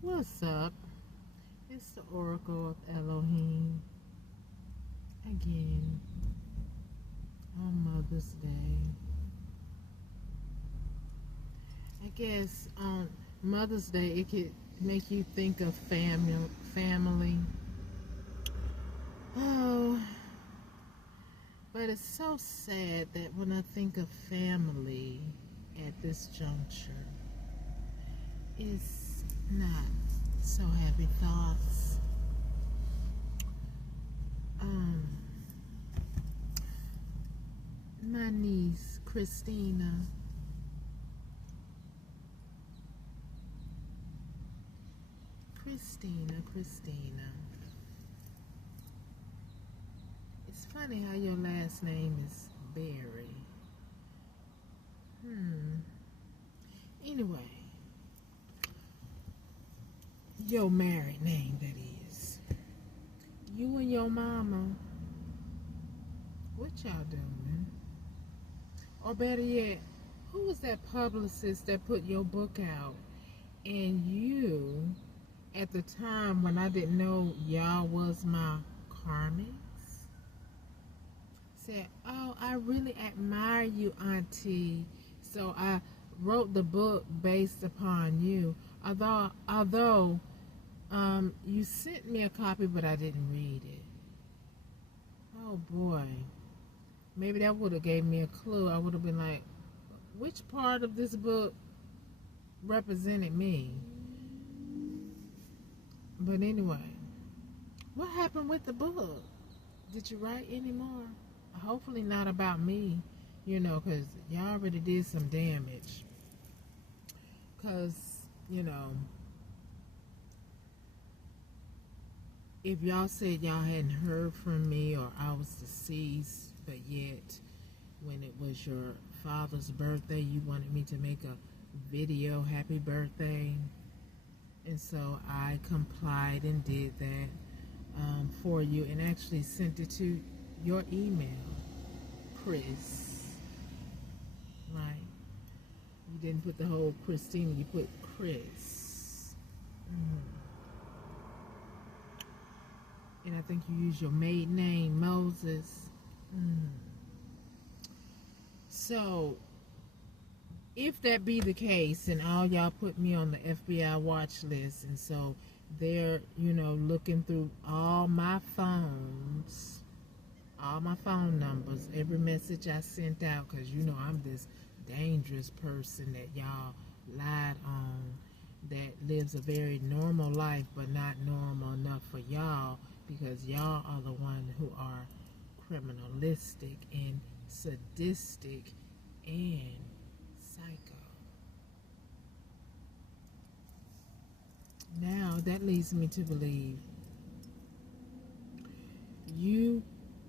What's up? It's the Oracle of Elohim again on Mother's Day. I guess on Mother's Day it could make you think of family. Oh, but it's so sad that when I think of family at this juncture, it's not so happy thoughts. My niece Christina, it's funny how your last name is Berry. Anyway, your married name, that is. You and your mama, what y'all doing? Or better yet, who was that publicist that put your book out? And you, at the time when I didn't know y'all was my karmics, said, "Oh, I really admire you, Auntie. So I wrote the book based upon you. Although you sent me a copy, but I didn't read it." Oh boy, maybe that would have gave me a clue. I would have been like, which part of this book represented me? But anyway, what happened with the book? Did you write any more? Hopefully not about me, because y'all already did some damage. Because, if y'all said y'all hadn't heard from me or I was deceased, but yet when it was your father's birthday, you wanted me to make a video, happy birthday. And so I complied and did that for you and actually sent it to your email, Chris. Right? You didn't put the whole Christina, you put Chris. And I think you used your maiden name, Moses. So, if that be the case, and all y'all put me on the FBI watch list, and so they're, looking through all my phones, all my phone numbers, every message I sent out, because I'm this dangerous person that y'all lied on, that lives a very normal life, but not normal enough for y'all, because y'all are the one who are criminalistic and sadistic and psycho. Now that leads me to believe you,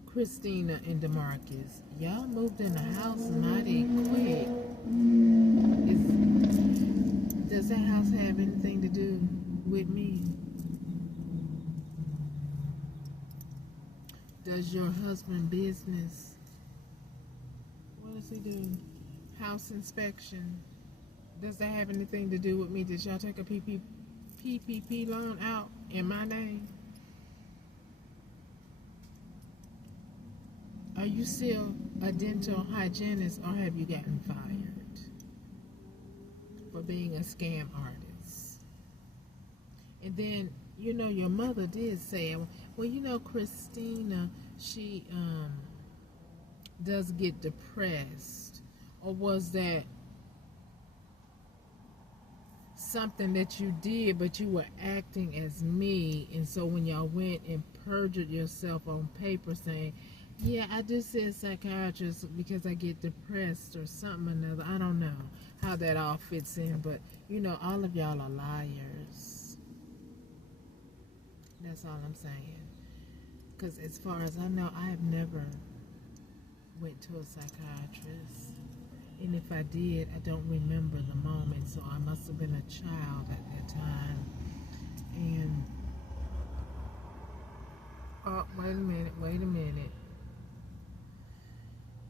Christina, and DeMarcus, y'all moved in the house mighty quick. Does that house have anything to do with me? Does your husband business? What does he do? House inspection. Does that have anything to do with me? Did y'all take a PPP loan out in my name? Are you still a dental hygienist, or have you gotten fired for being a scam artist? And then, your mother did say, well, Christina, she does get depressed. Or was that something that you did, but you were acting as me, and so when y'all went and perjured yourself on paper saying, yeah, I just said psychiatrist because I get depressed or something or another. I don't know how that all fits in, but all of y'all are liars. That's all I'm saying. Because as far as I know, I have never went to a psychiatrist. And if I did, I don't remember the moment, so I must have been a child at that time. And, oh, wait a minute.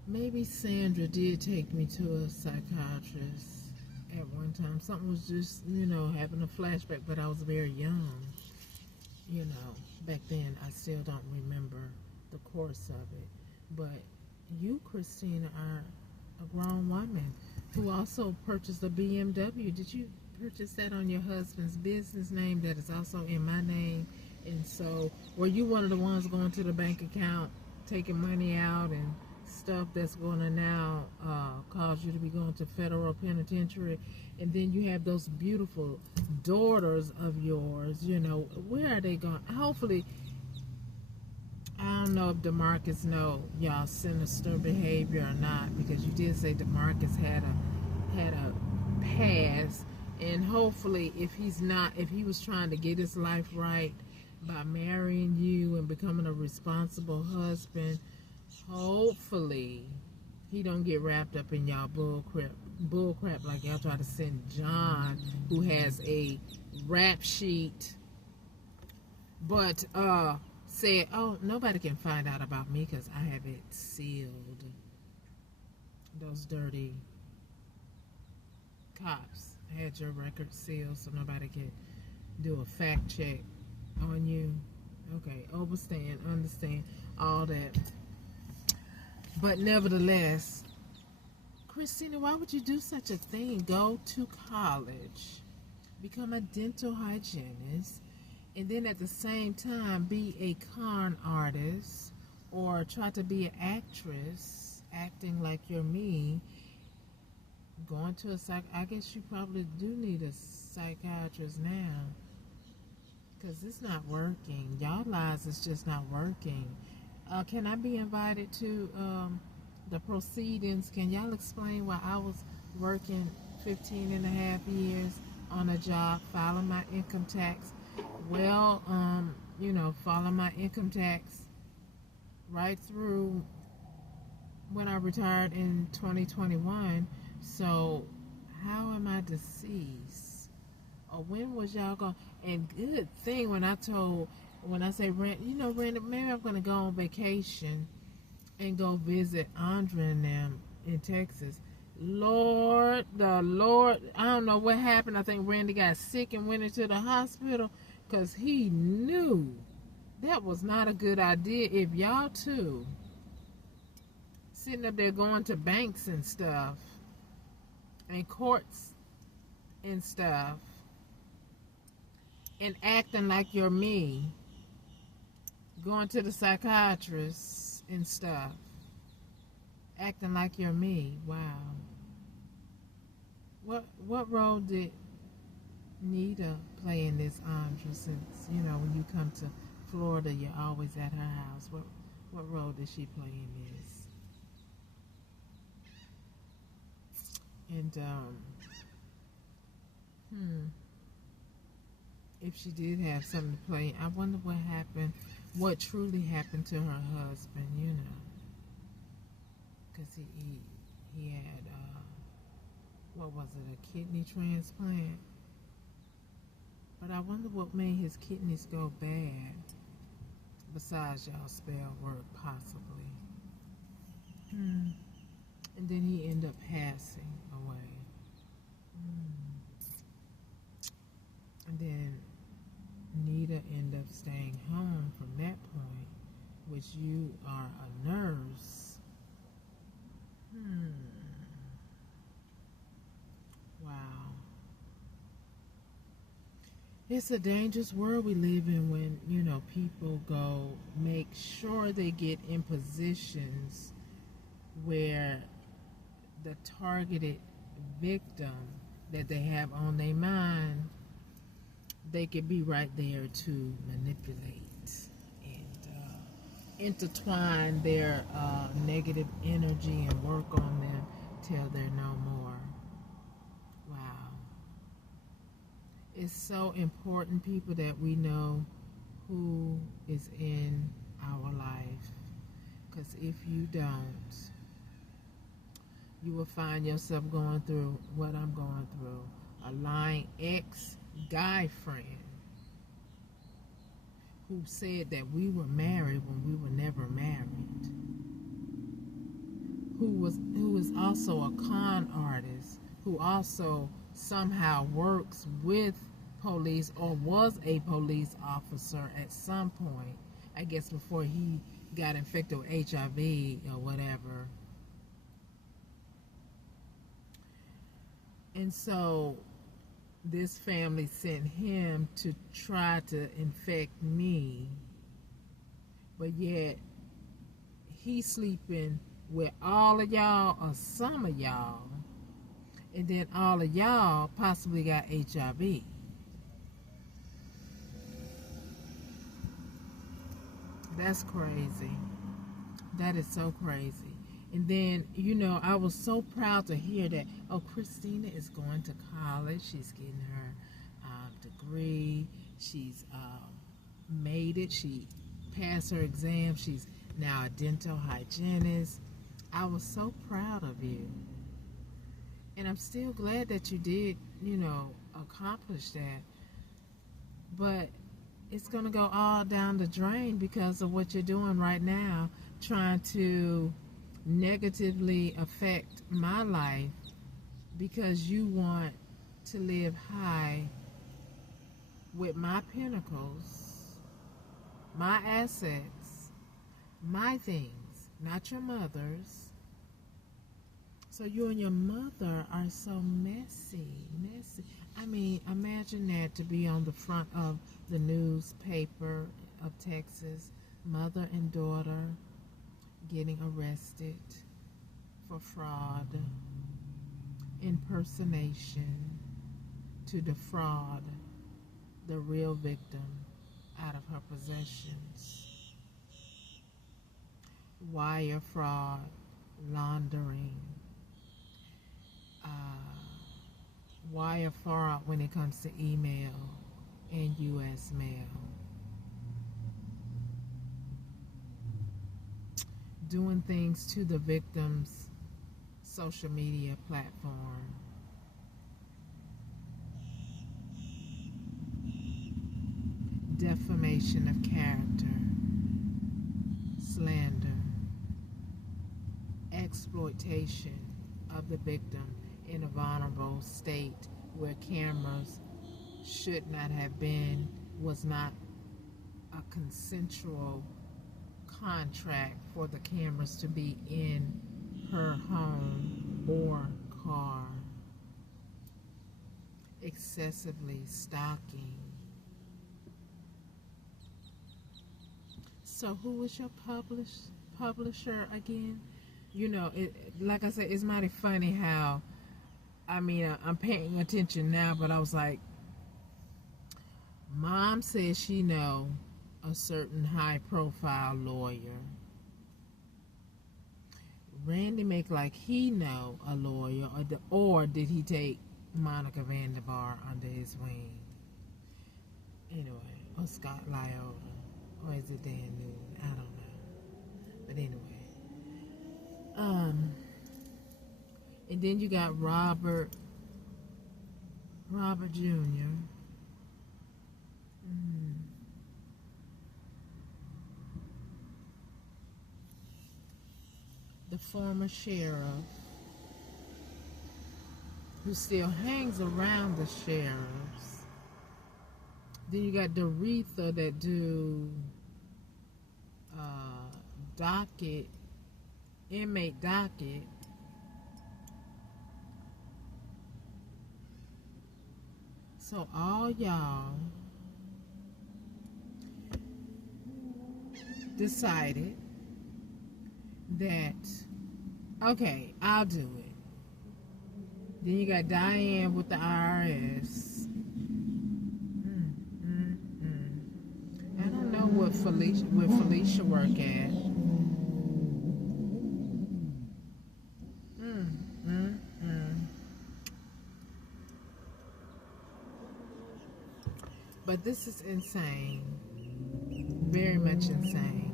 Maybe Sandra did take me to a psychiatrist, at one time. Something was just, having a flashback, but I was very young. Back then I still don't remember the course of it. But you, Christina, are a grown woman who also purchased a BMW. Did you purchase that on your husband's business name that is also in my name? And so, were you one of the ones going to the bank account, taking money out and stuff that's going to now cause you to be going to federal penitentiary? And then you have those beautiful daughters of yours. Where are they going? Hopefully, I don't know if DeMarcus know y'all sinister behavior or not, because you did say DeMarcus had a past, and hopefully if he was trying to get his life right by marrying you and becoming a responsible husband, hopefully he don't get wrapped up in y'all bull crap like y'all try to send John, who has a rap sheet, but said, oh, nobody can find out about me because I have it sealed. Those dirty cops had your record sealed so nobody can do a fact check on you. Okay, understand all that. But nevertheless, Christina, why would you do such a thing? Go to college, become a dental hygienist, and then at the same time be a con artist or try to be an actress, acting like you're me, going to I guess you probably do need a psychiatrist now, because it's not working. Y'all lives is just not working. Can I be invited to the proceedings? Can y'all explain why I was working 15 and a half years on a job, filing my income tax? Well, filing my income tax right through when I retired in 2021. So how am I deceased? Or when was y'all going? And good thing when I say Randy, maybe I'm going to go on vacation and go visit Andre and them in Texas. Lord, I don't know what happened. I think Randy got sick and went into the hospital because he knew that was not a good idea. If y'all too sitting up there going to banks and stuff and courts and stuff and acting like you're me, going to the psychiatrist and stuff, acting like you're me. Wow. What role did Nita play in this, Andra? Since when you come to Florida, you're always at her house. What role did she play in this? And if she did have something to play, I wonder what happened. What truly happened to her husband? Because he had what was it, a kidney transplant? But I wonder what made his kidneys go bad, besides y'all spell word possibly. And then he ended up passing away. And then Nita ended up staying home from that point, which you are a nurse. Wow. It's a dangerous world we live in when, people go make sure they get in positions where the targeted victim that they have on their mind, they could be right there to manipulate and intertwine their negative energy and work on them till they're no more. Wow. It's so important, people, that we know who is in our life, because if you don't, you will find yourself going through what I'm going through. A lying ex-guy friend who said that we were married when we were never married. Who is also a con artist, who also somehow works with police or was a police officer at some point, I guess before he got infected with HIV or whatever. And so this family sent him to try to infect me, but yet he's sleeping with all of y'all or some of y'all, and then all of y'all possibly got HIV. That's crazy. That is so crazy. And then, I was so proud to hear that, oh, Christina is going to college. She's getting her degree. She's made it. She passed her exam. She's now a dental hygienist. I was so proud of you. And I'm still glad that you did, accomplish that. But it's going to go all down the drain because of what you're doing right now, trying to negatively affect my life because you want to live high with my pinnacles, my assets, my things, not your mother's. So you and your mother are so messy. I mean, imagine that, to be on the front of the newspaper of Texas, mother and daughter getting arrested for fraud, impersonation to defraud the real victim out of her possessions, wire fraud, laundering, wire fraud when it comes to email and U.S. mail. Doing things to the victim's social media platform. Defamation of character, slander, exploitation of the victim in a vulnerable state where cameras should not have been, was not a consensual contract for the cameras to be in her home or car. Excessively stalking. So who was your publisher again? Like I said, it's mighty funny how, I'm paying attention now, but I was like, Mom says she know a certain high-profile lawyer. Randy make like he know a lawyer, or did he take Monica Vanderbar under his wing? Anyway, or Scott Lyota, or is it Dan Newman? I don't know. But anyway, and then you got Robert Jr. The former sheriff, who still hangs around the sheriffs. Then you got Doretha that do inmate docket. So all y'all decided that, okay, I'll do it. Then you got Diane with the IRS. I don't know where Felicia work at. But this is insane. Very much insane.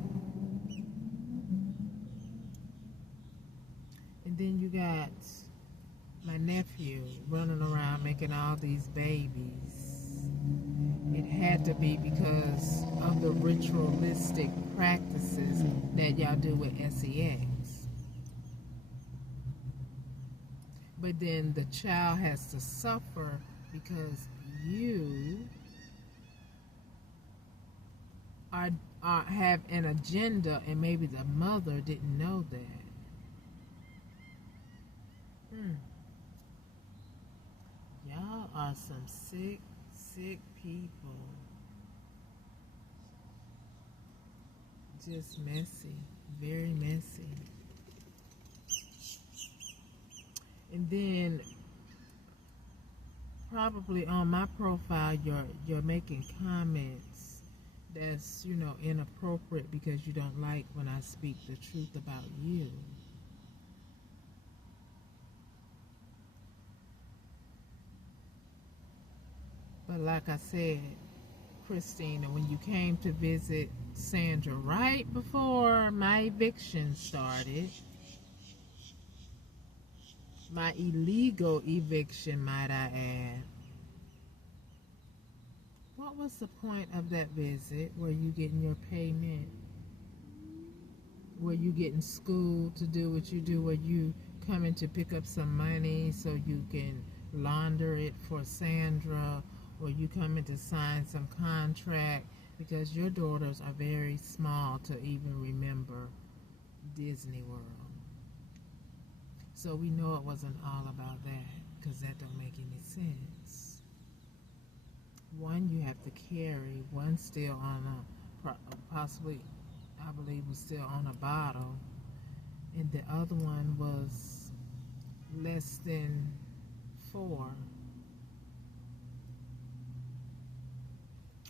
And then you got my nephew running around making all these babies. It had to be because of the ritualistic practices that y'all do with sex. but then the child has to suffer because you are, have an agenda, and maybe the mother didn't know that. Y'all are some sick, sick people. Just messy, very messy. And then probably on my profile, you're making comments that's inappropriate because you don't like when I speak the truth about you. But like I said, Christina, when you came to visit Sandra right before my eviction started, my illegal eviction, might I add, what was the point of that visit? Were you getting your payment? Were you getting schooled to do what you do? Were you coming to pick up some money so you can launder it for Sandra? Or you coming to sign some contract? Because your daughters are very small to even remember Disney World. So we know it wasn't all about that, because that don't make any sense. One you have to carry, one still on possibly, I believe, was still on a bottle, and the other one was less than 4.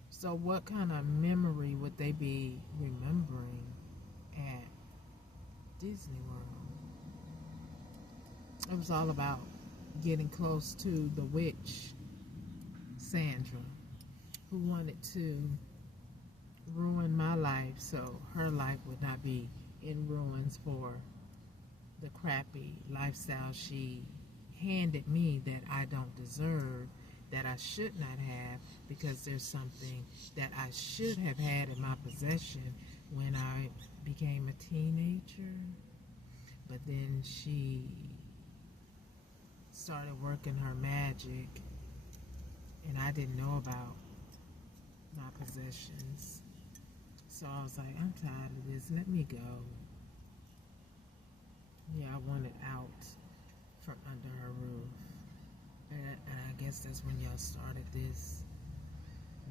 So what kind of memory would they be remembering at Disney World? It was all about getting close to the witch, Sandra, who wanted to ruin my life so her life would not be in ruins for the crappy lifestyle she handed me that I don't deserve, that I should not have, because there's something that I should have had in my possession when I became a teenager. But then she started working her magic, and I didn't know about my possessions. So I was like, I'm tired of this. Let me go. Yeah, I wanted out from under her roof. And I guess that's when y'all started this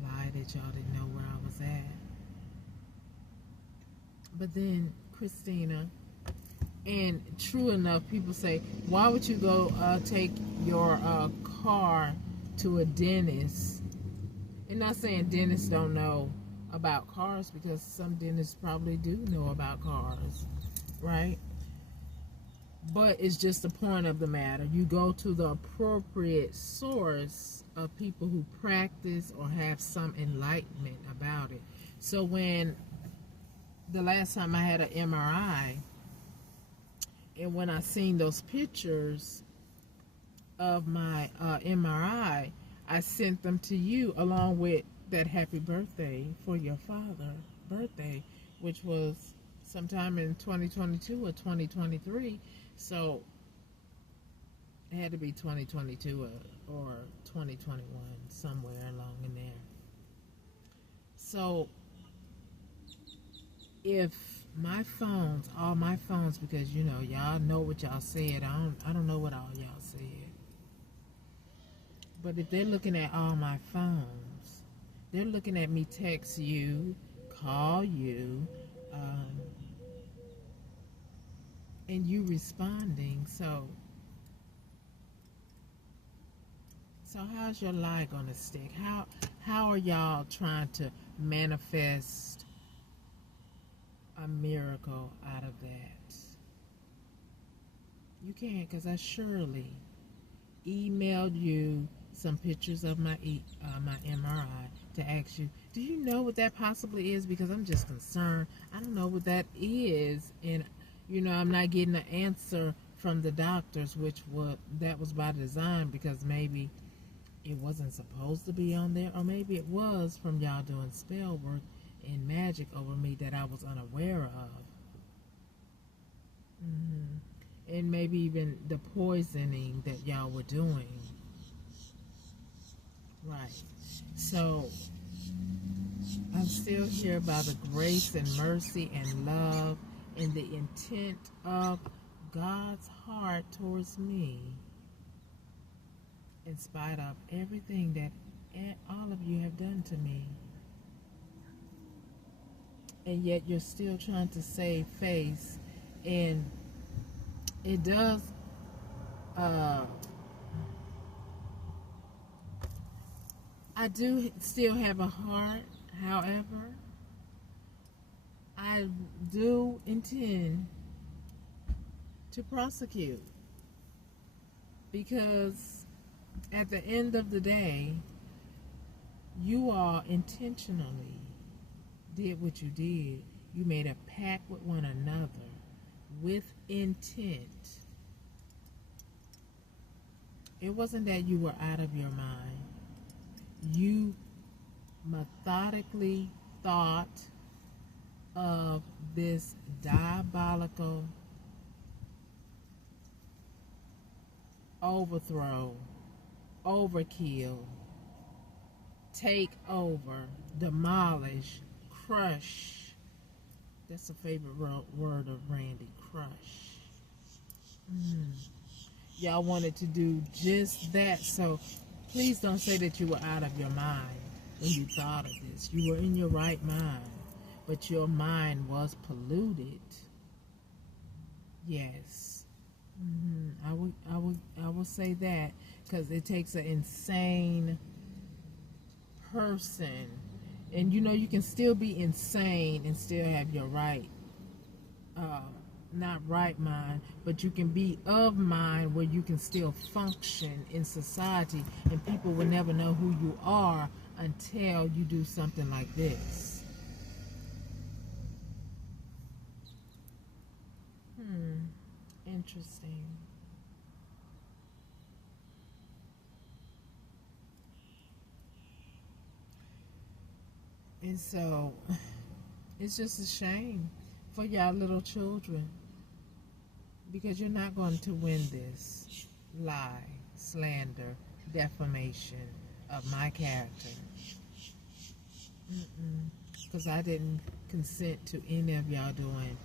lie that y'all didn't know where I was at. But then, Christina, and true enough, people say, why would you go take your car to a dentist? And not saying dentists don't know about cars, because some dentists probably do know about cars, right? But it's just the point of the matter. You go to the appropriate source of people who practice or have some enlightenment about it. So when the last time I had an MRI, and when I seen those pictures of my MRI, I sent them to you along with that happy birthday for your father's birthday, which was sometime in 2022 or 2023. So it had to be 2022 or 2021, somewhere along in there. So if my phones, all my phones, because y'all know what y'all said. I don't know what all y'all said. But if they're looking at all my phones, they're looking at me text you, call you, and you responding. So how's your lie gonna stick? How are y'all trying to manifest a miracle out of that? You can't, because I surely emailed you some pictures of my MRI to ask you, do you know what that possibly is? Because I'm just concerned. I don't know what that is, and I'm not getting an answer from the doctors, that was by design, because maybe it wasn't supposed to be on there, or maybe it was from y'all doing spell work and magic over me that I was unaware of. and maybe even the poisoning that y'all were doing. Right. So I'm still here by the grace and mercy and love and the intent of God's heart towards me, in spite of everything that all of you have done to me. And yet you're still trying to save face. And it does, I do still have a heart. However, I do intend to prosecute, because at the end of the day, you all intentionally did what you did. You made a pact with one another with intent. It wasn't that you were out of your mind. You methodically thought of this diabolical overthrow, overkill, take over, demolish, crush. That's a favorite word of Randy, crush. Y'all wanted to do just that, so please don't say that you were out of your mind when you thought of this. You were in your right mind, but your mind was polluted. Yes. I will say that, because it takes an insane person, and you can still be insane and still have your right, not right mind, but you can be of mind where you can still function in society, and people will never know who you are until you do something like this. Interesting. And so it's just a shame for y'all little children, because you're not going to win this lie, slander, defamation of my character. Because I didn't consent to any of y'all doing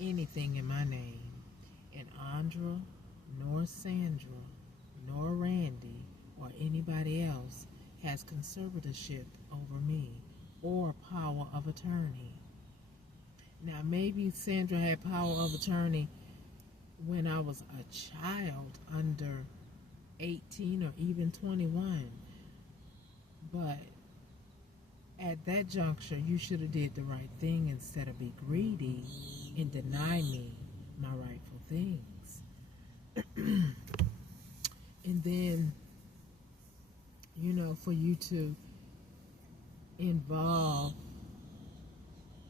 anything in my name. And Andra, nor Sandra, nor Randy, or anybody else has conservatorship over me or power of attorney. Now, maybe Sandra had power of attorney when I was a child under 18 or even 21. But at that juncture, you should have did the right thing instead of be greedy and deny me my rightful things. And then, for you to involve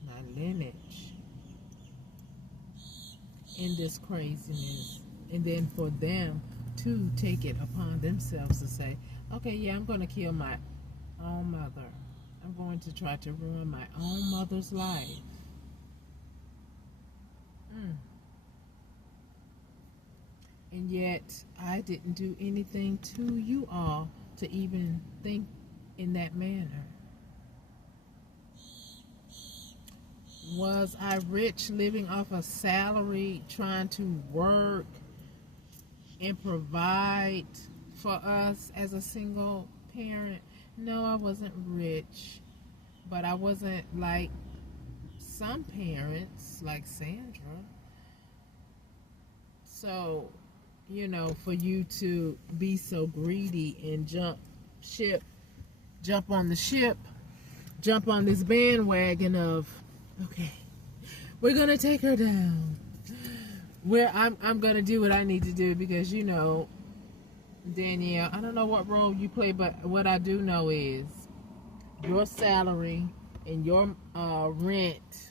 my lineage in this craziness, and then for them to take it upon themselves to say, okay, yeah, I'm going to kill my own mother. I'm going to try to ruin my own mother's life. And yet, I didn't do anything to you all to even think in that manner. Was I rich, living off a salary, trying to work and provide for us as a single parent? No, I wasn't rich, but I wasn't like some parents, like Sandra. So, for you to be so greedy and jump on this bandwagon of, okay, we're gonna take her down. I'm gonna do what I need to do, because Danielle, I don't know what role you play, but what I do know is your salary and your rent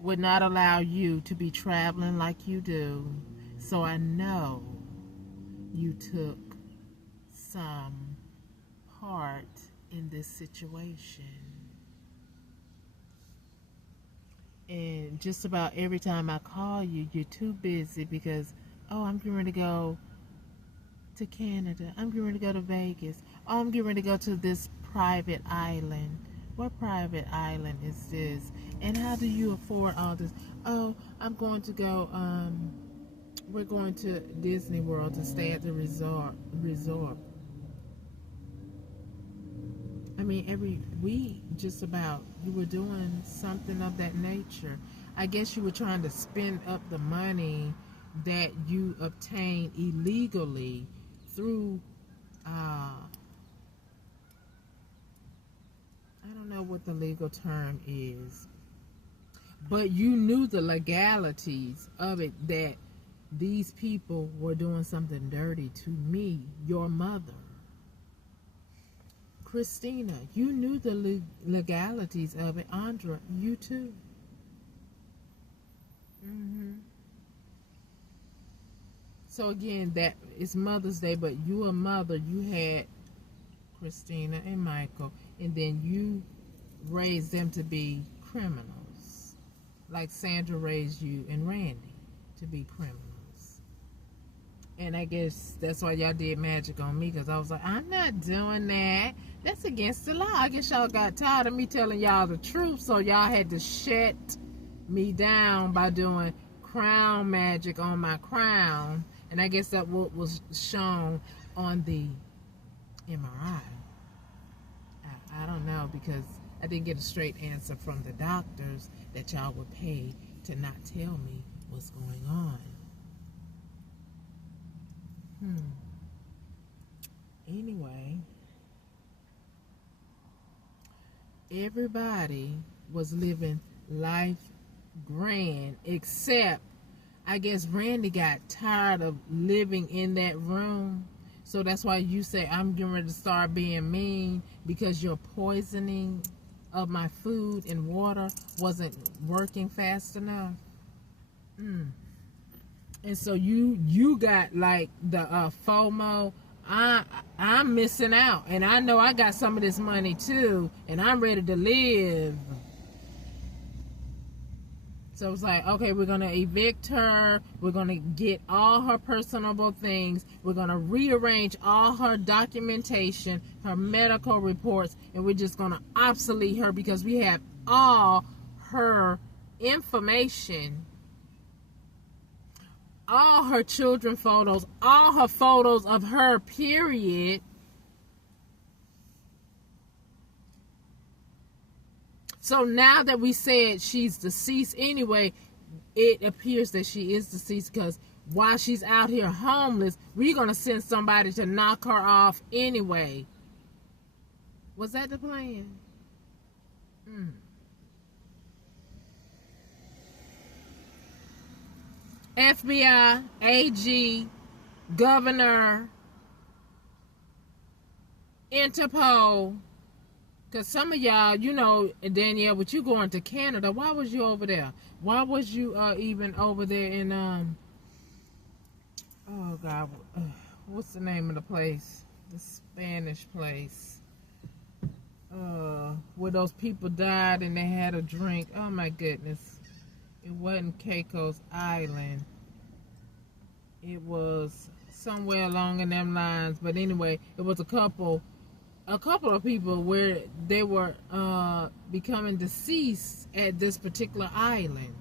would not allow you to be traveling like you do. So I know you took some part in this situation. And just about every time I call you, you're too busy because, oh, I'm getting ready to go to Canada. I'm getting ready to go to Vegas. Oh, I'm getting ready to go to this private island. What private island is this? And how do you afford all this? Oh, I'm going to go, we're going to Disney World to stay at the resort. I mean, every week, just about, you were doing something of that nature. I guess you were trying to spend up the money that you obtained illegally through, I don't know what the legal term is, but you knew the legalities of it, that these people were doing something dirty to me, your mother. Christina, you knew the legalities of it. Andra, you too. So again, that is Mother's Day, but you a mother, you had Christina and Michael, and then you raised them to be criminals, like Sandra raised you and Randy to be criminals. And I guess that's why y'all did magic on me, because I was like, I'm not doing that. That's against the law. I guess y'all got tired of me telling y'all the truth, so y'all had to shut me down by doing crown magic on my crown. And I guess that what was shown on the MRI. I don't know, because I didn't get a straight answer from the doctors that y'all would pay to not tell me what's going on. Anyway, everybody was living life grand, except I guess Randy got tired of living in that room. So that's why you say I'm getting ready to start being mean, because your poisoning of my food and water wasn't working fast enough. And so you got like the FOMO. I'm missing out, and I know I got some of this money too, and I'm ready to live. So it's like, okay, we're gonna evict her. We're gonna get all her personable things. We're gonna rearrange all her documentation, her medical reports, and we're just gonna obsolete her because we have all her information, all her children photos, all her photos of her, period. So now that we said she's deceased anyway, it appears that she is deceased, because while she's out here homeless, we're going to send somebody to knock her off anyway. Was that the plan? FBI, AG, governor, Interpol. Because some of y'all, you know, Danielle, with you going to Canada, why was you over there? Why was you even over there in, oh God, what's the name of the place? The Spanish place. Where those people died and they had a drink. Oh my goodness. It wasn't Keiko's Island. It was somewhere along in them lines. But anyway, it was a couple of people where they were becoming deceased at this particular island.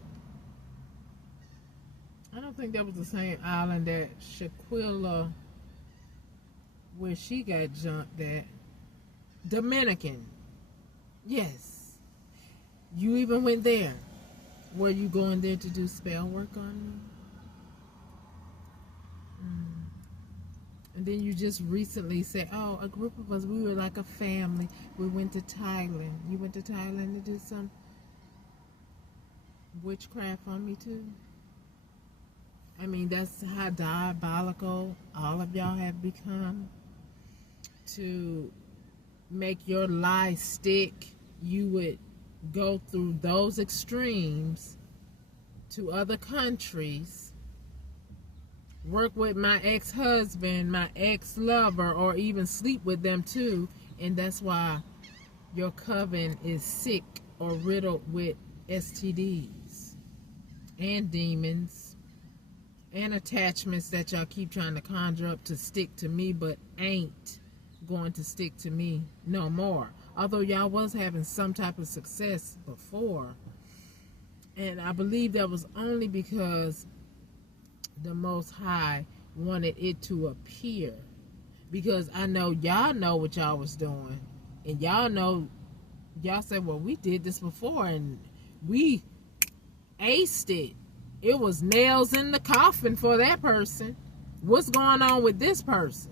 I don't think that was the same island that Shaquilla, where she got jumped at. Dominican. Yes. You even went there. Were you going there to do spell work on me? And then you just recently said, oh, a group of us, we were like a family. We went to Thailand. You went to Thailand to do some witchcraft on me too? I mean, that's how diabolical all of y'all have become. To make your lie stick, you would go through those extremes to other countries, work with my ex-husband, my ex-lover, or even sleep with them too, and that's why your coven is sick or riddled with STDs and demons and attachments that y'all keep trying to conjure up to stick to me, but ain't going to stick to me no more. Although y'all was having some type of success before, and I believe that was only because the Most High wanted it to appear. Because I know y'all know what y'all was doing, and y'all know, y'all said, well, we did this before and we aced it. It was nails in the coffin for that person. What's going on with this person?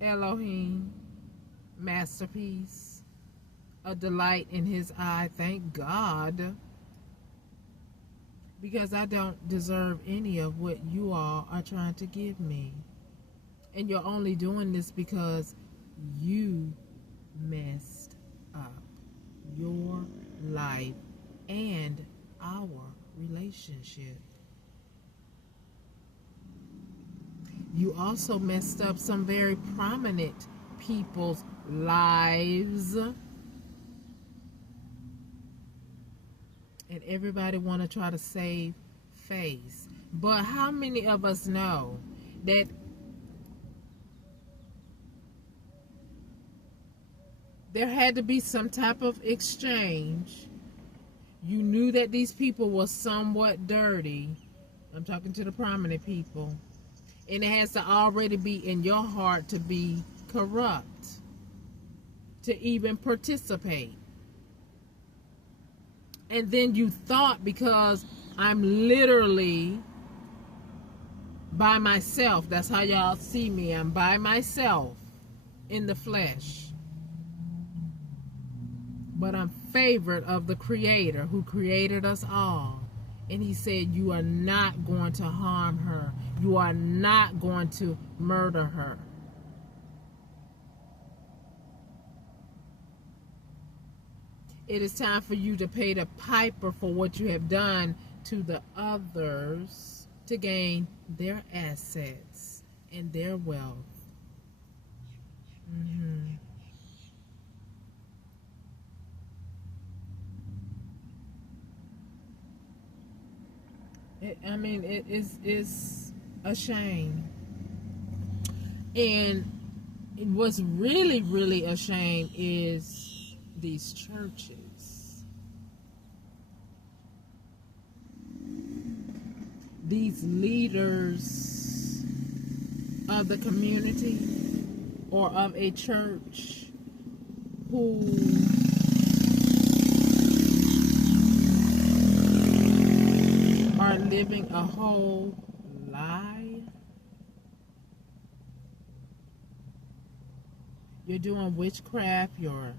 Elohim, masterpiece, a delight in his eye, thank God. Because I don't deserve any of what you all are trying to give me. And you're only doing this because you messed up your life and our relationship. You also messed up some very prominent people's lives. And everybody want to try to save face. But how many of us know that there had to be some type of exchange? You knew that these people were somewhat dirty. I'm talking to the prominent people. And it has to already be in your heart to be corrupt, to even participate. And then you thought, because I'm literally by myself, that's how y'all see me, I'm by myself in the flesh. But I'm favored of the Creator who created us all. And he said, you are not going to harm her. You are not going to murder her. It is time for you to pay the piper for what you have done to the others to gain their assets and their wealth. It is a shame. And what's really, really a shame is these churches. These leaders of the community or of a church who are living a whole lie. You're doing witchcraft, you're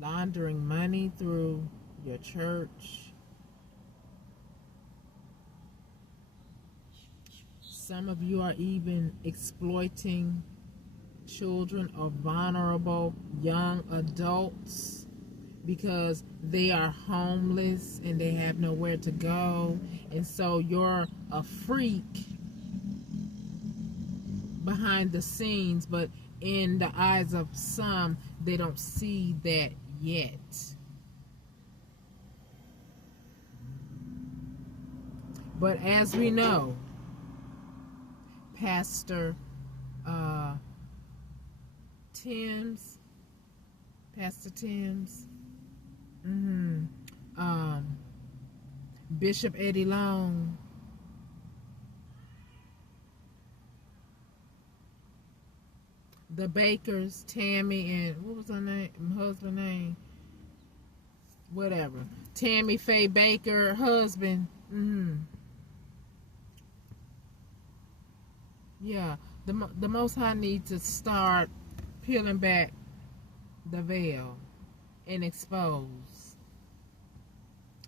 laundering money through your church. Some of you are even exploiting children or vulnerable young adults because they are homeless and they have nowhere to go. And so you're a freak behind the scenes, but in the eyes of some, they don't see that yet. But as we know, Pastor Tim's, Bishop Eddie Long, the Bakers, Tammy and what was her name? Husband name? Whatever. Tammy Faye Baker, husband. Yeah, the Most High needs to start peeling back the veil and expose,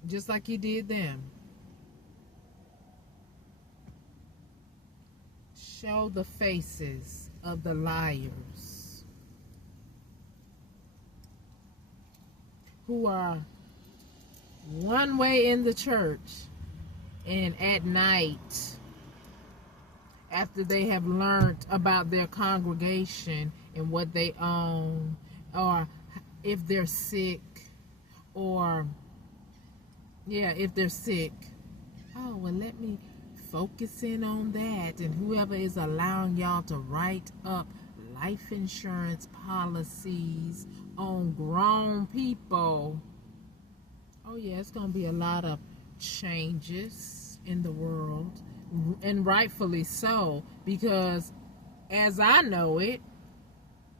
just like he did them. Show the faces of the liars who are one way in the church and at night, after they have learned about their congregation and what they own, or if they're sick, or yeah, if they're sick. Oh, well, let me focus in on that. And whoever is allowing y'all to write up life insurance policies on grown people. Oh, yeah, it's going to be a lot of changes in the world. And rightfully so, because as I know it,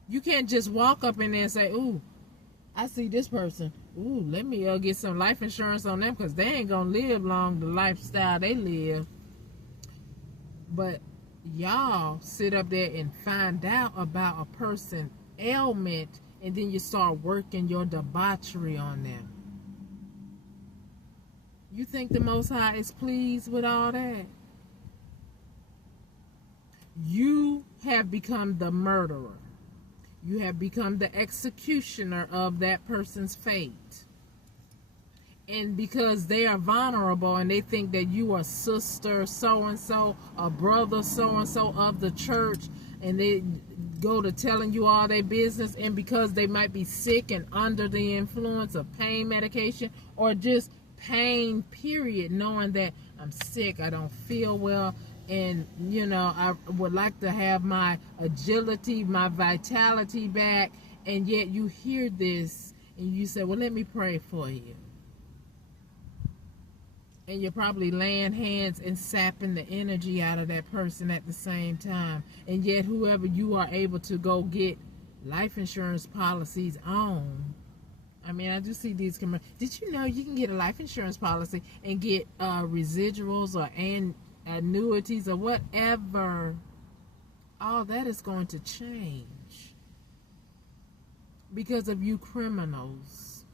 you can't just walk up in there and say, ooh, I see this person. Ooh, let me get some life insurance on them, because they ain't going to live long the lifestyle they live. But y'all sit up there and find out about a person's ailment, and then you start working your debauchery on them. You think the Most High is pleased with all that? You have become the murderer. You have become the executioner of that person's fate. And because they are vulnerable and they think that you are sister so-and-so, a brother so-and-so of the church, and they go to telling you all their business, and because they might be sick and under the influence of pain medication, or just pain period, knowing that I'm sick, I don't feel well, and I would like to have my agility, my vitality back, and yet you hear this and you say, well, let me pray for you. And you're probably laying hands and sapping the energy out of that person at the same time. And yet whoever you are able to go get life insurance policies on, I mean, I do see these commercials. Did you know you can get a life insurance policy and get residuals or annuities or whatever? All that is going to change because of you criminals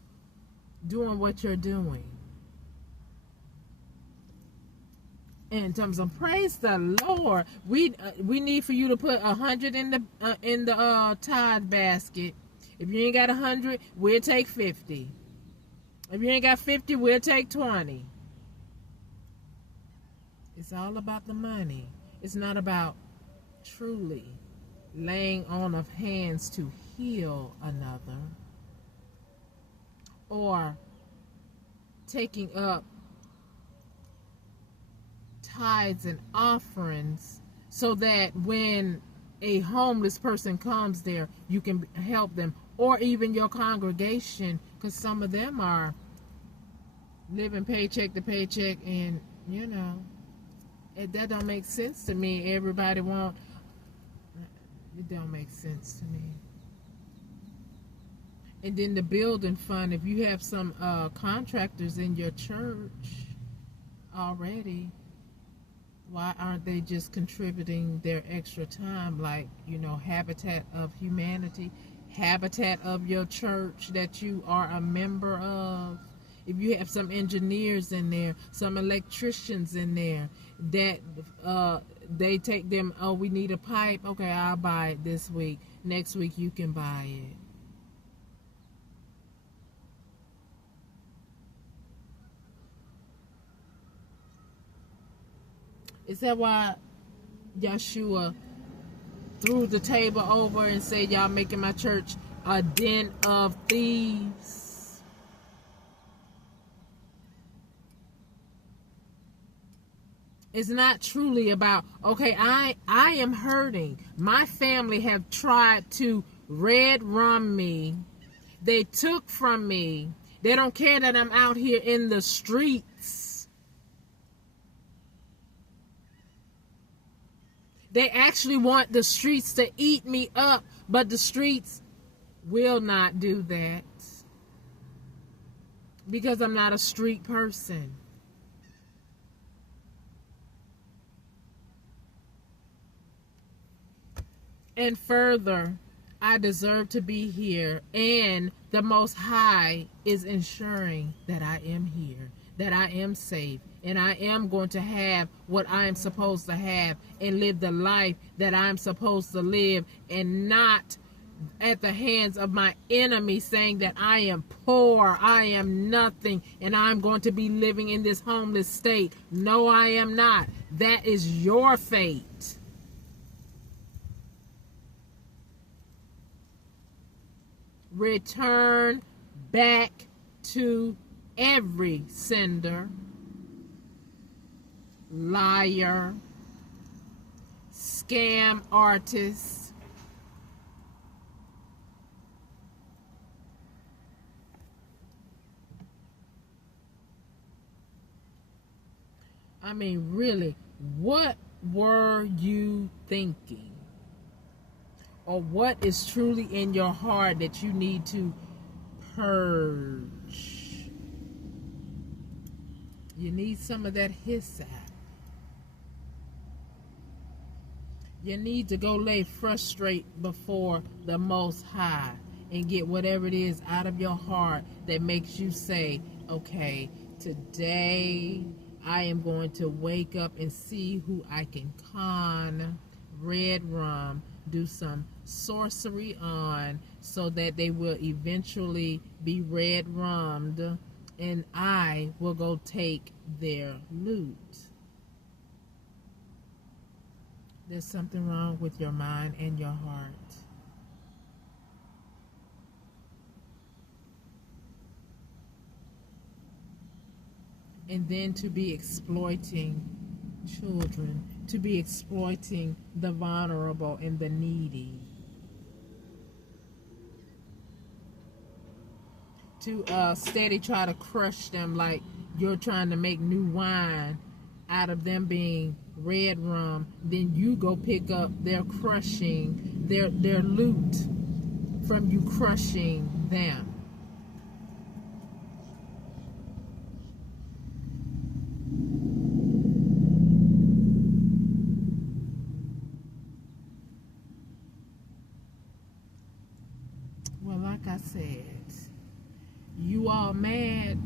doing what you're doing. In terms of praise the Lord, we need for you to put 100 in the tithe basket. If you ain't got 100, we'll take 50. If you ain't got 50, we'll take 20. It's all about the money. It's not about truly laying on of hands to heal another, or taking up tithes and offerings so that when a homeless person comes there, you can help them, or even your congregation, because some of them are living paycheck to paycheck, and that don't make sense to me. It don't make sense to me. And then the building fund, if you have some contractors in your church already, why aren't they just contributing their extra time, like, Habitat of Humanity, Habitat of your church that you are a member of? If you have some engineers in there, some electricians in there, that they take them, oh, we need a pipe, okay, I'll buy it this week, next week you can buy it. Is that why Yeshua threw the table over and said, y'all making my church a den of thieves? It's not truly about, okay, I am hurting. My family have tried to red rum me. They took from me. They don't care that I'm out here in the streets. They actually want the streets to eat me up, but the streets will not do that because I'm not a street person. And further, I deserve to be here, and the Most High is ensuring that I am here, that I am safe, and I am going to have what I am supposed to have and live the life that I'm supposed to live, and not at the hands of my enemy saying that I am poor, I am nothing, and I'm going to be living in this homeless state. No, I am not. That is your fate. return back to every sender, liar, scam artist, I mean, really, what were you thinking? Or what is truly in your heart that you need to purge? You need some of that hyssop. You need to go lay prostrate before the Most High and get whatever it is out of your heart that makes you say, okay, today I am going to wake up and see who I can con, red rum, do some sorcery on so that they will eventually be red rummed and I will go take their loot. There's something wrong with your mind and your heart. And then to be exploiting children, to be exploiting the vulnerable and the needy, to steady try to crush them like you're trying to make new wine out of them being red rum, then you go pick up their crushing, their loot from you crushing them. Well, like I said, you all mad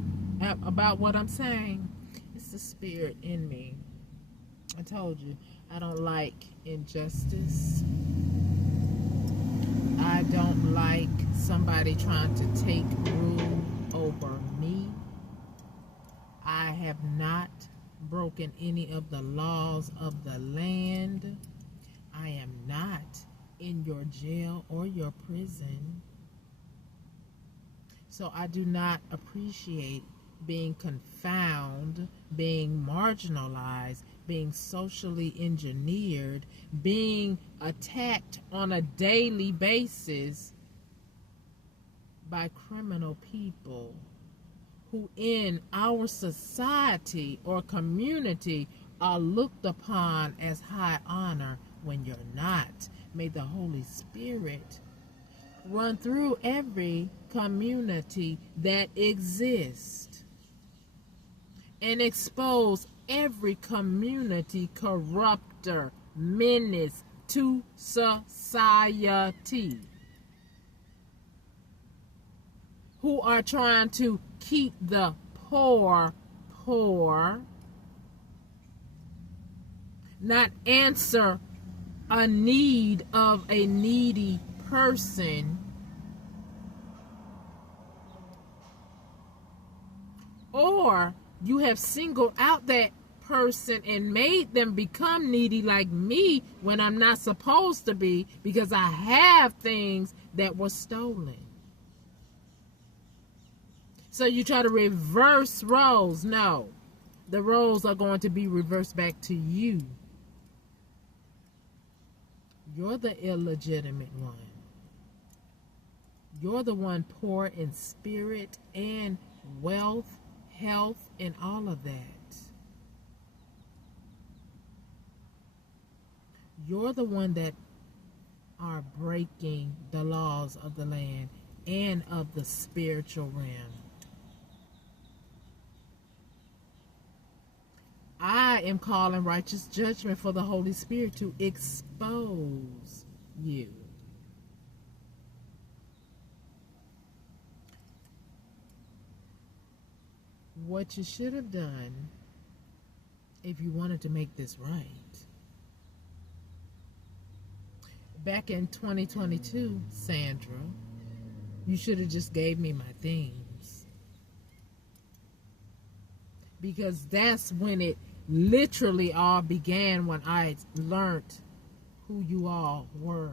about what I'm saying? It's the spirit in me. I told you, I don't like injustice. I don't like somebody trying to take rule over me. I have not broken any of the laws of the land. I am not in your jail or your prison. So I do not appreciate being confounded, being marginalized, being socially engineered, being attacked on a daily basis by criminal people who in our society or community are looked upon as high honor when you're not. May the Holy Spirit run through every community that exists and expose every community corrupter, menace to society, who are trying to keep the poor, not answer a need of a needy person, or you have singled out that person and made them become needy like me when I'm not supposed to be because I have things that were stolen. So you try to reverse roles. No, the roles are going to be reversed back to you. You're the illegitimate one. You're the one poor in spirit and wealth, health, and all of that. You're the one that are breaking the laws of the land and of the spiritual realm. I am calling righteous judgment for the Holy Spirit to expose you. What you should have done if you wanted to make this right. Back in 2022, Sandra, you should have just gave me my things. Because that's when it literally all began, when I learned who you all were.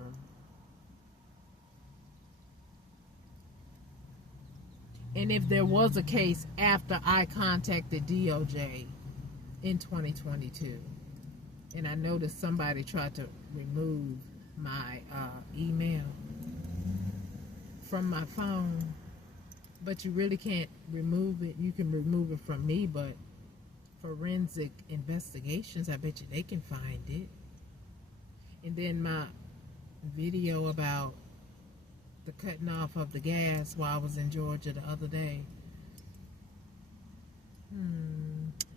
And if there was a case after I contacted DOJ in 2022, and I noticed somebody tried to remove my email from my phone, but you really can't remove it. You can remove it from me, but forensic investigations, I bet you they can find it. And then my video about the cutting off of the gas while I was in Georgia the other day,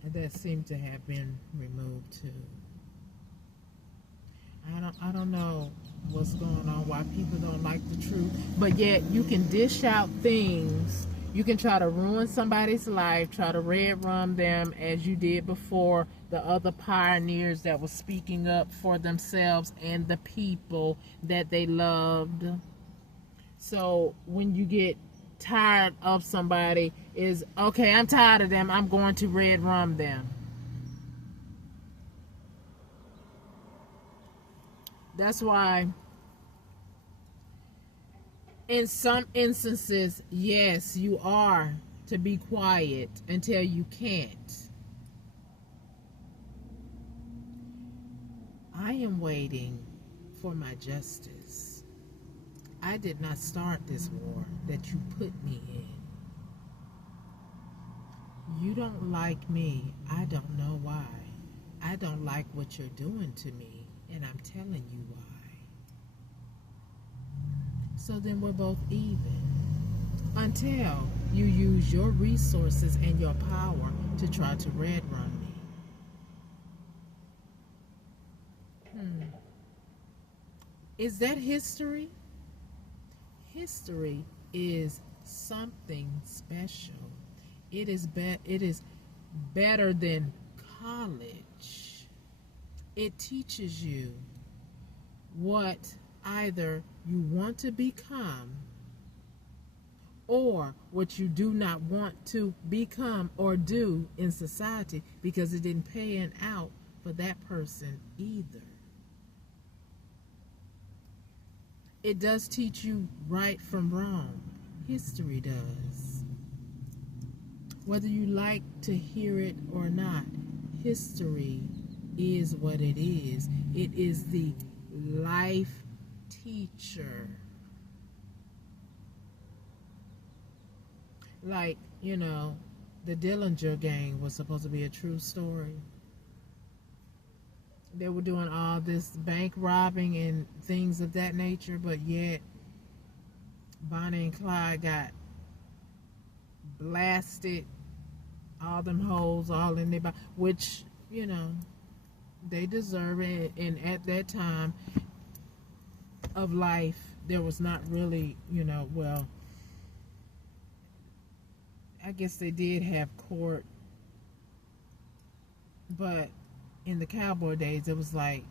that seemed to have been removed too. I don't know what's going on, why people don't like the truth, but yet you can dish out things. You can try to ruin somebody's life, try to red rum them as you did before the other pioneers that were speaking up for themselves and the people that they loved. So when you get tired of somebody, is okay, I'm tired of them, I'm going to red rum them. That's why in some instances, yes, you are to be quiet until you can't. I am waiting for my justice. I did not start this war that you put me in. You don't like me. I don't know why. I don't like what you're doing to me, and I'm telling you why. So then we're both even. Until you use your resources and your power to try to red run me. Is that history? History is something special. It is better than college. It teaches you what either you want to become or what you do not want to become or do in society, because it didn't pan out for that person either. It does teach you right from wrong. History does. Whether you like to hear it or not, history is what it is. It is the life teacher. Like, the Dillinger gang was supposed to be a true story. They were doing all this bank robbing and things of that nature, but yet Bonnie and Clyde got blasted, all them holes all in their body, which, they deserve it. And at that time of life, there was not really, well, I guess they did have court, but in the cowboy days, it was like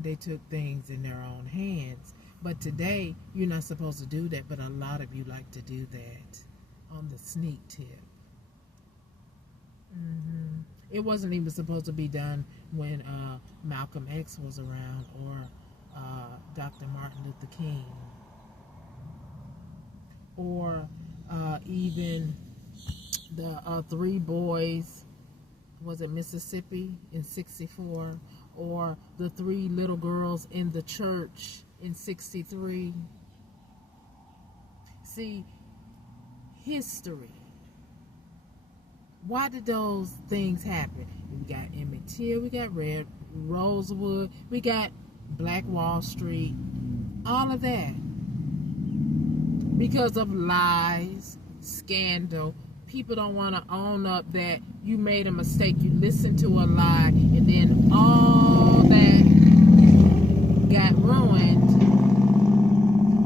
they took things in their own hands. But today, you're not supposed to do that, but a lot of you like to do that on the sneak tip. It wasn't even supposed to be done when Malcolm X was around, or Dr. Martin Luther King, or even the three boys, was it Mississippi in 64, or the three little girls in the church in 63. See, history. Why did those things happen? We got Emmett Till, we got Red Rosewood, we got Black Wall Street, all of that. Because of lies, scandal. People don't want to own up that you made a mistake, you listened to a lie, and then all that got ruined.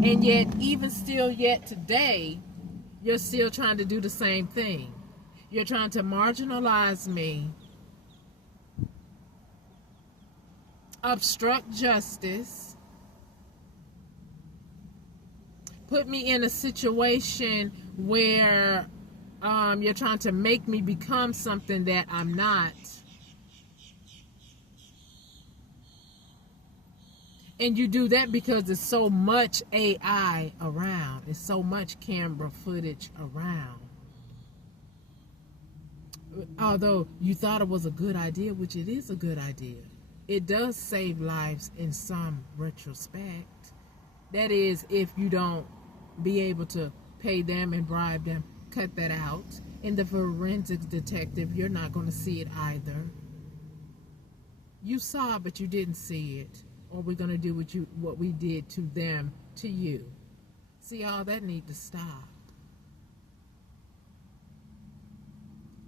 And yet, even still yet today, you're still trying to do the same thing. You're trying to marginalize me, obstruct justice, put me in a situation where you're trying to make me become something that I'm not. And you do that because there's so much AI around. There's so much camera footage around. although you thought it was a good idea, which it is a good idea, it does save lives in some retrospect. That is, if you don't be able to pay them and bribe them, cut that out. And the forensics detective, you're not going to see it either. You saw it, but you didn't see it. Or we're going to do what we did to them, to you. See, all that needs to stop.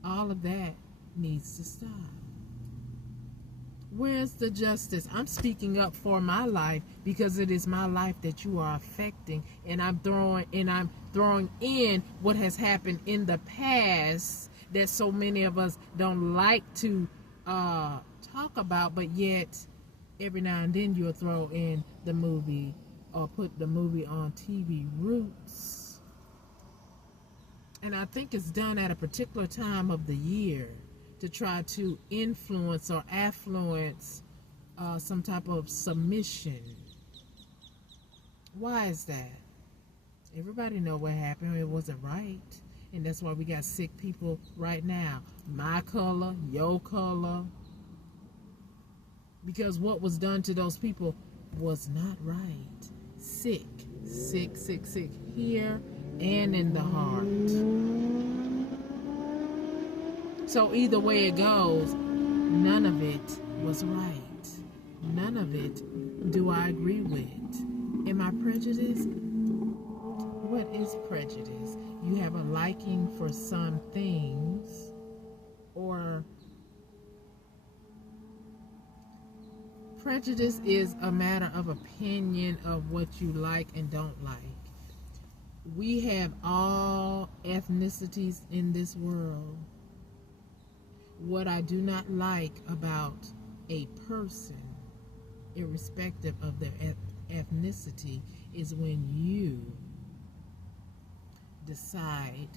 All of that needs to stop. Where's the justice? I'm speaking up for my life because it is my life that you are affecting, and I'm throwing in what has happened in the past that so many of us don't like to talk about, but yet every now and then you'll throw in the movie or put the movie on TV, Roots. And I think it's done at a particular time of the year to try to influence or affluence some type of submission. Why is that? Everybody know what happened. It wasn't right. And that's why we got sick people right now. My color, your color. Because what was done to those people was not right. Sick, sick, sick, sick. Here and in the heart. So either way it goes, none of it was right. None of it do I agree with. Am I prejudiced? What is prejudice? You have a liking for some things, or prejudice is a matter of opinion of what you like and don't like. We have all ethnicities in this world. What I do not like about a person, irrespective of their ethnicity, is when you decide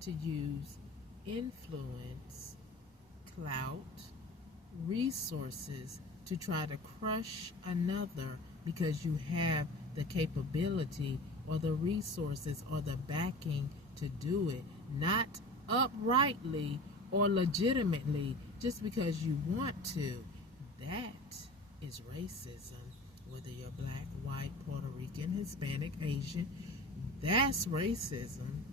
to use influence, clout, resources to try to crush another because you have the capability or the resources or the backing to do it, not uprightly or legitimately, just because you want to. That is racism. Whether you're black, white, Puerto Rican, Hispanic, Asian, that's racism.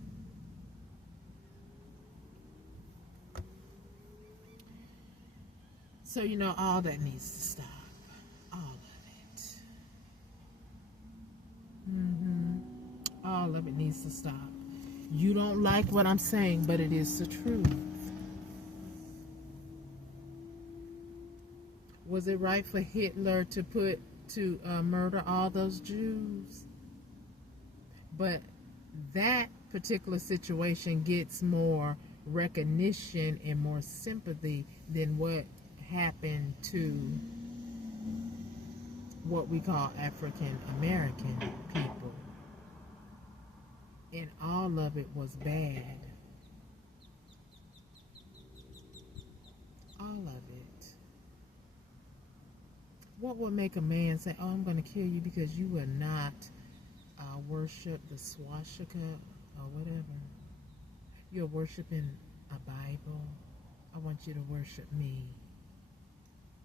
So, all that needs to stop. All of it. All of it needs to stop. You don't like what I'm saying, but it is the truth. Was it right for Hitler to murder all those Jews? But that particular situation gets more recognition and more sympathy than what happened to what we call African American people. And all of it was bad. All of it. What would make a man say, "Oh, I'm going to kill you because you will not worship the swastika or whatever. You're worshiping a Bible. I want you to worship me."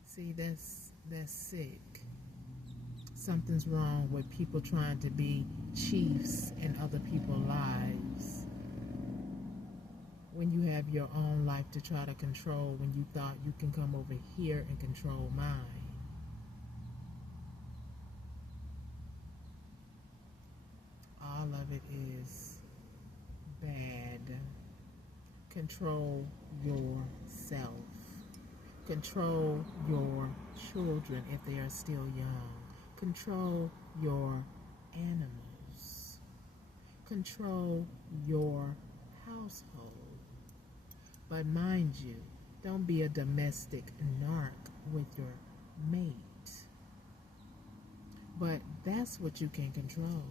See, that's sick. Something's wrong with people trying to be chiefs in other people's lives. When you have your own life to try to control, when you thought you can come over here and control mine. All of it is bad. Control yourself. Control your children if they are still young. Control your animals. Control your household. But mind you, don't be a domestic narc with your mate. But that's what you can control.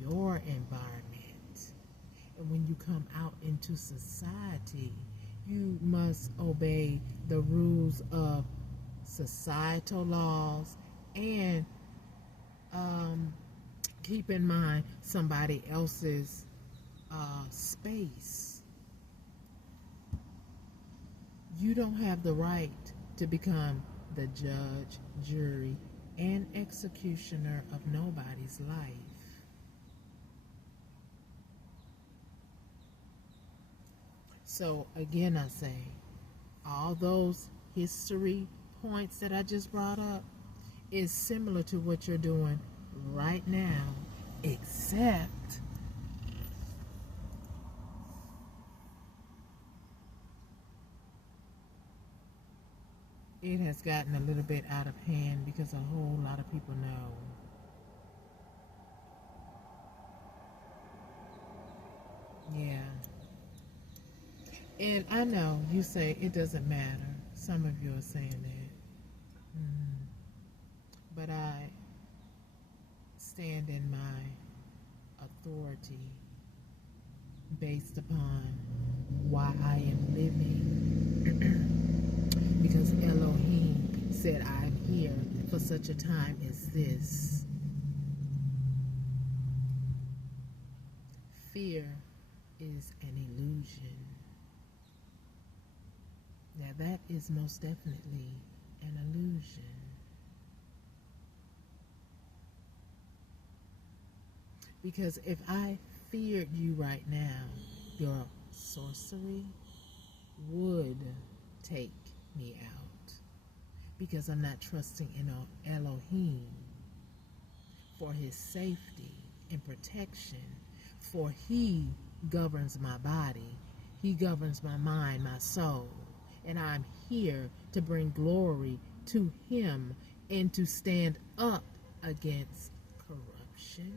Your environment. And when you come out into society, you must obey the rules of societal laws and keep in mind somebody else's space. You don't have the right to become the judge, jury, and executioner of nobody's life. So again, I say, all those history points that I just brought up is similar to what you're doing right now, except it has gotten a little bit out of hand because a whole lot of people know. Yeah. And I know you say it doesn't matter. Some of you are saying that. But I stand in my authority based upon why I am living. Because Elohim said, I'm here for such a time as this. Fear is an illusion. Now that is most definitely an illusion. Because if I feared you right now, your sorcery would take me out. Because I'm not trusting in Elohim for his safety and protection. For he governs my body. He governs my mind, my soul. And I'm here to bring glory to him and to stand up against corruption.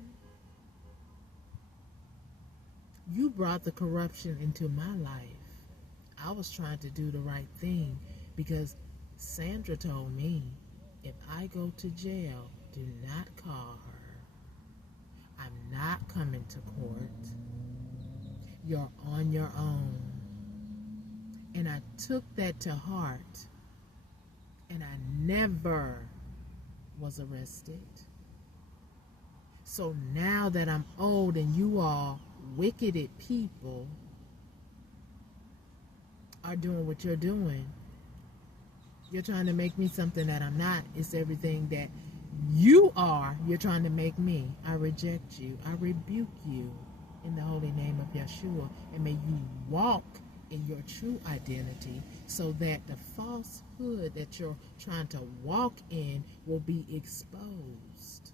You brought the corruption into my life. I was trying to do the right thing because Sandra told me, if I go to jail, do not call her. I'm not coming to court. You're on your own. And I took that to heart. And I never was arrested. So now that I'm old and you all wicked people are doing what you're doing, you're trying to make me something that I'm not. It's everything that you are. You're trying to make me. I reject you. I rebuke you in the holy name of Yeshua. And may you walk in your true identity so that the falsehood that you're trying to walk in will be exposed.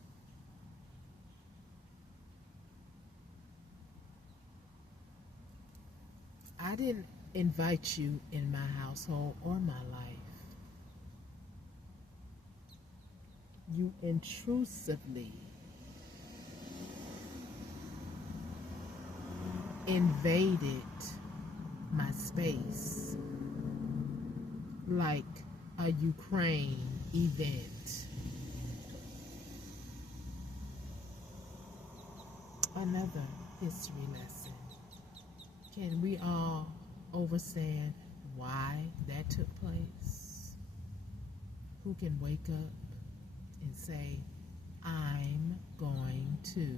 I didn't invite you in my household or my life. You intrusively invaded my space like a Ukraine event. Another history lesson. Can we all understand why that took place? Who can wake up and say, I'm going to?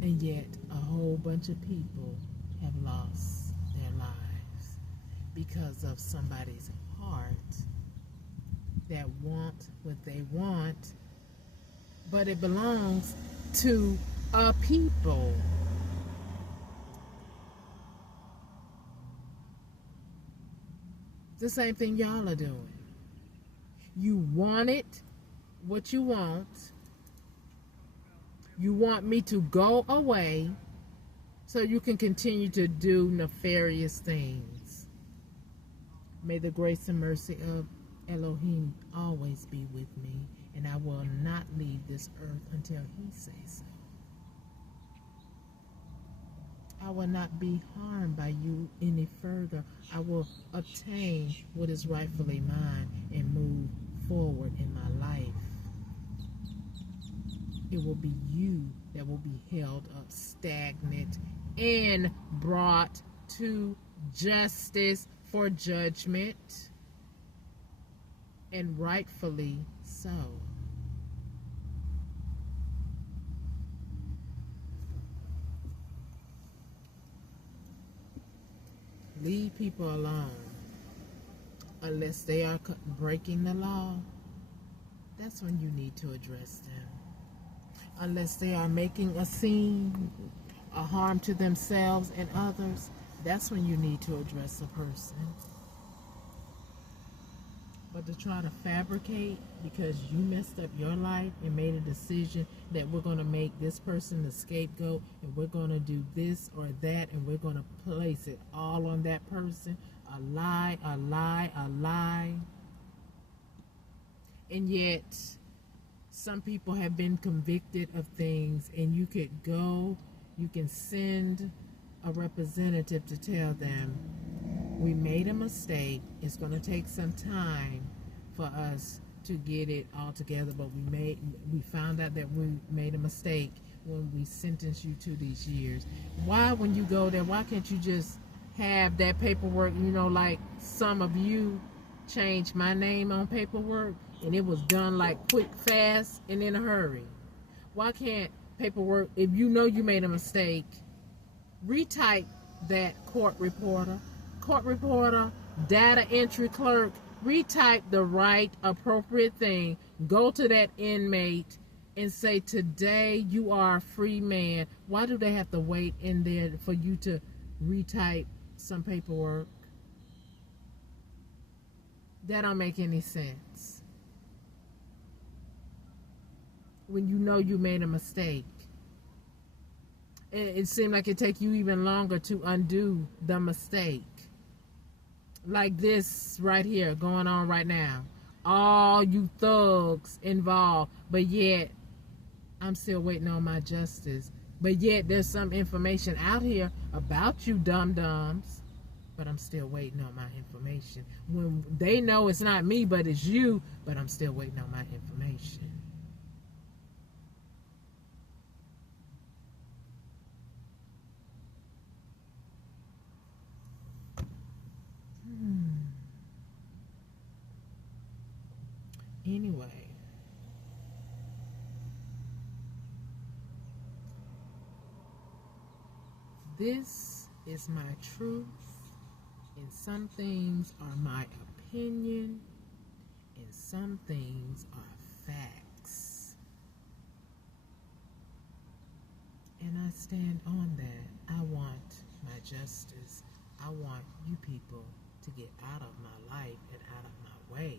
And yet a whole bunch of people have lost their lives because of somebody's heart that want what they want, but it belongs to a people. The same thing y'all are doing. You want it, what you want. You want me to go away so you can continue to do nefarious things. May the grace and mercy of Elohim always be with me, and I will not leave this earth until he says so. I will not be harmed by you any further. I will obtain what is rightfully mine and move forward in my life. It will be you that will be held up stagnant and brought to justice for judgment, and rightfully so. Leave people alone. Unless they are breaking the law, that's when you need to address them. Unless they are making a scene, a harm to themselves and others, that's when you need to address a person. But to try to fabricate because you messed up your life and made a decision that we're going to make this person the scapegoat and we're going to do this or that and we're going to place it all on that person. A lie, a lie, a lie. And yet, some people have been convicted of things, and you could go, you can send a representative to tell them, we made a mistake. It's going to take some time for us to get it all together, but we found out that we made a mistake when we sentenced you to these years. Why, when you go there, why can't you just have that paperwork, like some of you changed my name on paperwork and it was done like quick, fast, and in a hurry? Why can't paperwork, if you know you made a mistake, retype that court reporter, data entry clerk, retype the right appropriate thing, go to that inmate and say, today you are a free man. Why do they have to wait in there for you to retype some paperwork? That don't make any sense. When you know you made a mistake, it seemed like it take you even longer to undo the mistake. Like this right here going on right now. All you thugs involved, but yet I'm still waiting on my justice. But yet there's some information out here about you dum-dums, but I'm still waiting on my information. When they know it's not me, but it's you, but I'm still waiting on my information. Anyway, this is my truth, and some things are my opinion, and some things are facts. And I stand on that. I want my justice. I want you people to get out of my life and out of my way.